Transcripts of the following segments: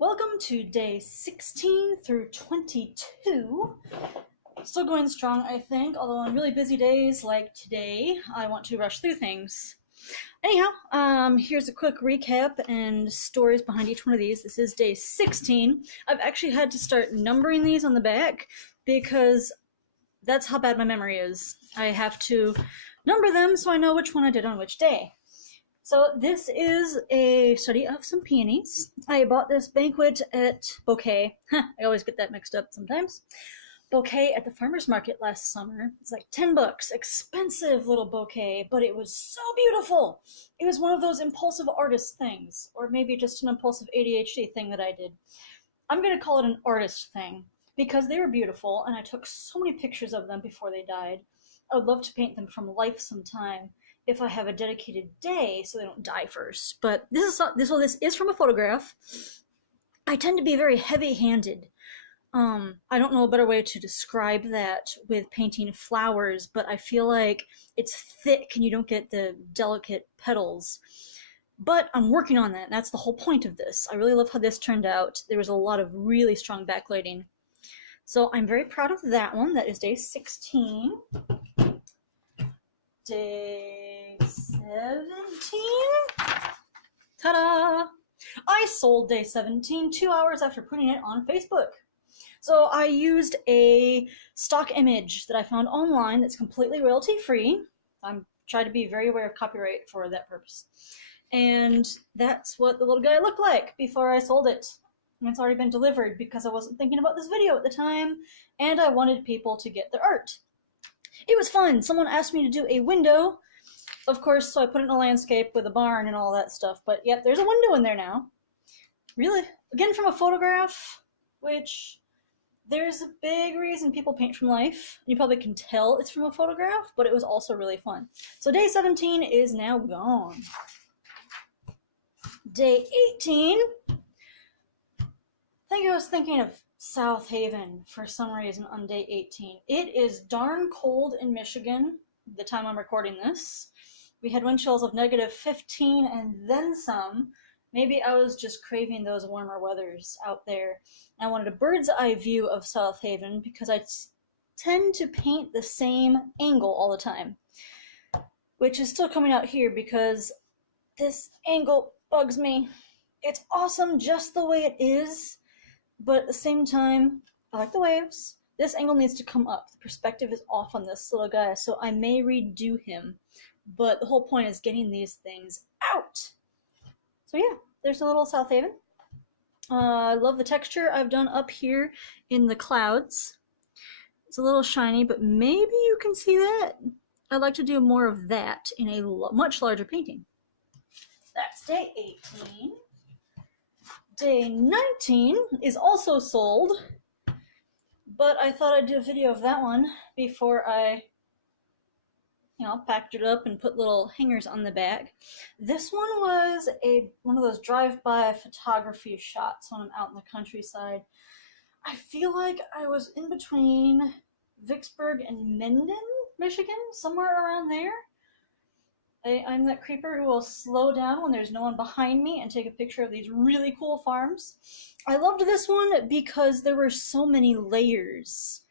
Welcome to day 16 through 22. Still going strong, I think, although on really busy days like today, I want to rush through things. Anyhow, here's a quick recap and stories behind each one of these. This is day 16. I've actually had to start numbering these on the back because that's how bad my memory is. I have to number them so I know which one I did on which day. So this is a study of some peonies. I bought this bouquet. I always get that mixed up sometimes. Bouquet at the farmer's market last summer. It's like $10. Expensive little bouquet, but it was so beautiful. It was one of those impulsive artist things, or maybe just an impulsive ADHD thing that I did. I'm going to call it an artist thing because they were beautiful and I took so many pictures of them before they died. I would love to paint them from life sometime if I have a dedicated day so they don't die first. But this is from a photograph. I tend to be very heavy-handed. I don't know a better way to describe that with painting flowers, but I feel like it's thick and you don't get the delicate petals. But I'm working on that, and that's the whole point of this. I really love how this turned out. There was a lot of really strong backlighting. So I'm very proud of that one. That is day 16. Day 17? Ta-da! I sold day 17 2 hours after putting it on Facebook. So I used a stock image that I found online that's completely royalty-free. I'm trying to be very aware of copyright for that purpose. And that's what the little guy looked like before I sold it. And it's already been delivered because I wasn't thinking about this video at the time, and I wanted people to get their art. It was fun. Someone asked me to do a window, of course, so I put it in a landscape with a barn and all that stuff. But yep, there's a window in there now. Really? Again, from a photograph, which there's a big reason people paint from life. You probably can tell it's from a photograph, but it was also really fun. So day 17 is now gone. Day 18. I think I was thinking of South Haven for some reason on day 18. It is darn cold in Michigan the time I'm recording this. We had wind chills of -15 and then some. Maybe I was just craving those warmer weathers out there. I wanted a bird's eye view of South Haven because I tend to paint the same angle all the time, which is still coming out here because this angle bugs me. It's awesome just the way it is, but at the same time, I like the waves. This angle needs to come up. The perspective is off on this little guy, so I may redo him. But the whole point is getting these things out. So yeah, there's a little South Haven. I love the texture I've done up here in the clouds. It's a little shiny, but maybe you can see that. I'd like to do more of that in a much larger painting. That's day 18. Day 19 is also sold, but I thought I'd do a video of that one before I, packaged it up and put little hangers on the back. This one was one of those drive-by photography shots when I'm out in the countryside. I feel like I was in between Vicksburg and Mendon, Michigan, somewhere around there. I'm that creeper who will slow down when there's no one behind me and take a picture of these really cool farms. I loved this one because there were so many layers,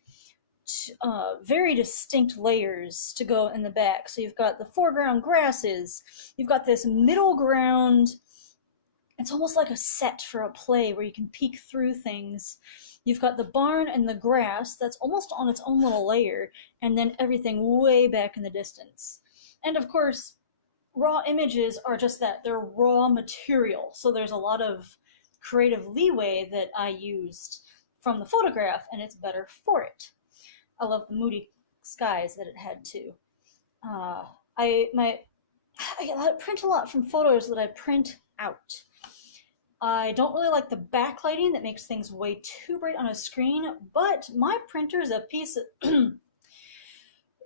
very distinct layers to go in the back. So you've got the foreground grasses, you've got this middle ground, it's almost like a set for a play where you can peek through things. You've got the barn and the grass that's almost on its own little layer, and then everything way back in the distance. And of course, raw images are just that. They're raw material. So there's a lot of creative leeway that I used from the photograph, and it's better for it. I love the moody skies that it had too. I print a lot from photos that I print out. I don't really like the backlighting that makes things way too bright on a screen, but my printer is a piece of...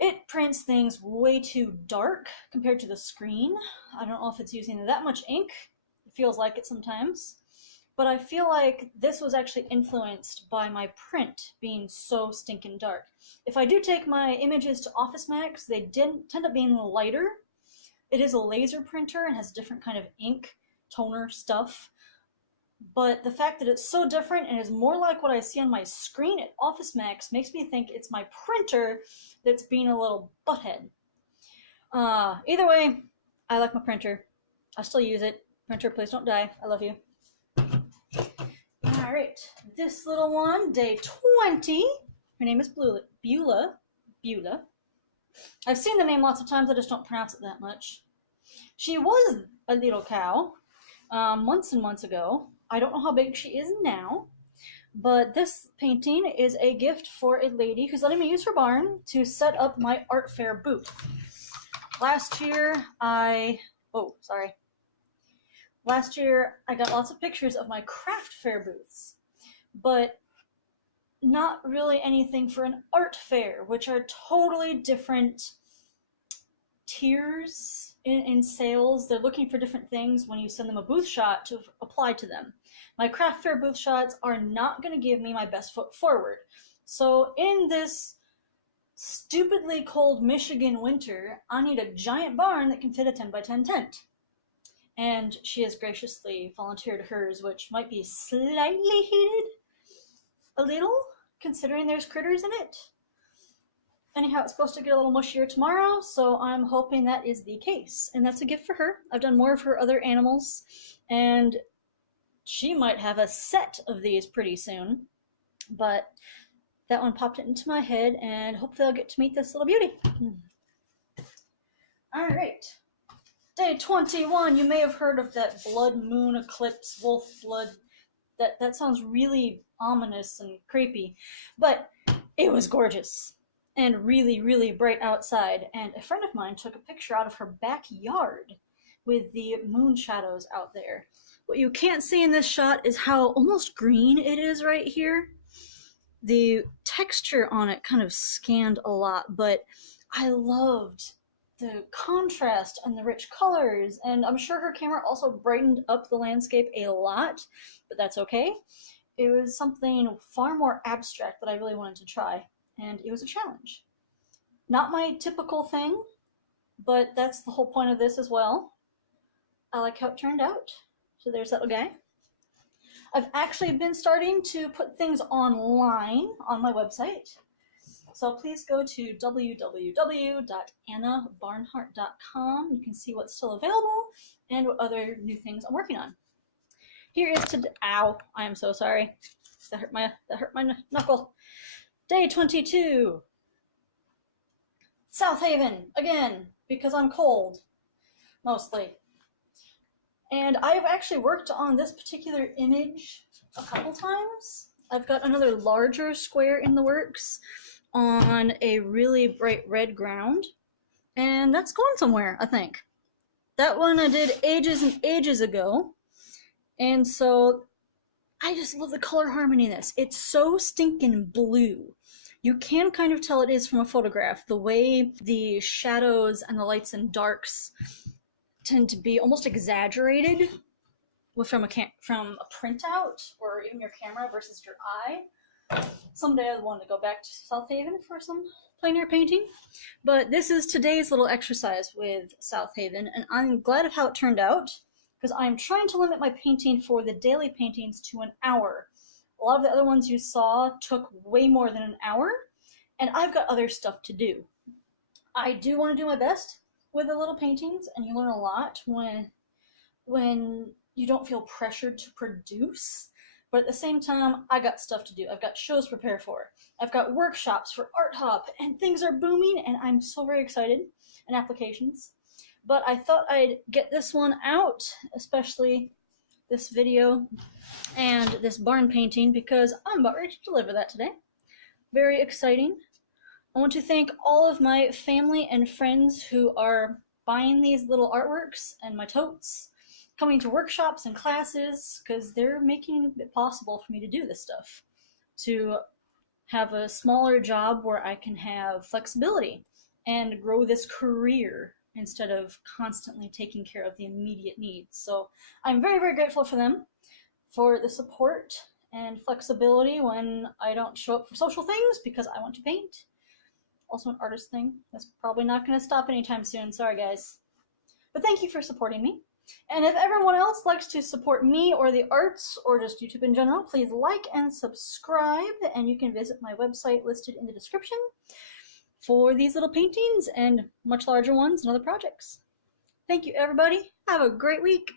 It prints things way too dark compared to the screen. I don't know if it's using that much ink. It feels like it sometimes. But I feel like this was actually influenced by my print being so stinking dark. If I do take my images to Office Max, they tend up being lighter. It is a laser printer and has different kind of ink, toner stuff. but the fact that it's so different and is more like what I see on my screen at Office Max makes me think it's my printer that's being a little butthead. Either way, I like my printer. I still use it. Printer, please don't die. I love you. Alright, this little one, day 20. Her name is Blue Beulah. Beulah. I've seen the name lots of times, I just don't pronounce it that much. She was a little cow months and months ago. I don't know how big she is now, but this painting is a gift for a lady who's letting me use her barn to set up my art fair booth. Last year I got lots of pictures of my craft fair booths, but not really anything for an art fair, which are totally different tiers in sales. They're looking for different things when you send them a booth shot to apply to them. My craft fair booth shots are not going to give me my best foot forward. So in this stupidly cold Michigan winter, I need a giant barn that can fit a 10 by 10 tent. And she has graciously volunteered hers, which might be slightly heated. A little, considering there's critters in it. Anyhow, it's supposed to get a little mushier tomorrow, so I'm hoping that is the case. And that's a gift for her. I've done more of her other animals, and she might have a set of these pretty soon. But that one popped into my head, and hopefully I'll get to meet this little beauty. Alright. Day 21, you may have heard of that blood moon eclipse, wolf blood. That sounds really ominous and creepy, but it was gorgeous and really, really bright outside. And a friend of mine took a picture out of her backyard with the moon shadows out there. What you can't see in this shot is how almost green it is right here. The texture on it kind of scanned a lot, but I loved the contrast and the rich colors, and I'm sure her camera also brightened up the landscape a lot, but that's okay. It was something far more abstract that I really wanted to try, and it was a challenge. Not my typical thing, but that's the whole point of this as well. I like how it turned out. So there's that little guy. I've actually been starting to put things online on my website. So please go to www.annabarnhart.com. You can see what's still available and what other new things I'm working on. Here is ow, I am so sorry. That hurt my knuckle. Day 22. South Haven, again, because I'm cold, mostly. And I've actually worked on this particular image a couple times. I've got another larger square in the works on a really bright red ground, and that's going somewhere, I think. That one I did ages and ages ago, and so I just love the color harmony in this. It's so stinking blue. You can kind of tell it is from a photograph, the way the shadows and the lights and darks tend to be almost exaggerated from a printout or even your camera versus your eye. Someday I want to go back to South Haven for some plein air painting, but this is today's little exercise with South Haven, and I'm glad of how it turned out because I'm trying to limit my painting for the daily paintings to an hour. A lot of the other ones you saw took way more than an hour, and I've got other stuff to do. I do want to do my best with the little paintings, and you learn a lot when you don't feel pressured to produce. But at the same time, I got stuff to do. I've got shows to prepare for. I've got workshops for Art Hop, and things are booming, and I'm so very excited, and applications. But I thought I'd get this one out, especially this video and this barn painting, because I'm about ready to deliver that today. Very exciting. I want to thank all of my family and friends who are buying these little artworks and my totes, coming to workshops and classes, because they're making it possible for me to do this stuff, to have a smaller job where I can have flexibility and grow this career instead of constantly taking care of the immediate needs. So I'm very, very grateful for them, for the support and flexibility when I don't show up for social things because I want to paint. Also an artist thing. That's probably not going to stop anytime soon. Sorry, guys. But thank you for supporting me. And if everyone else likes to support me or the arts or just YouTube in general, please like and subscribe, and you can visit my website listed in the description for these little paintings and much larger ones and other projects. Thank you, everybody. Have a great week.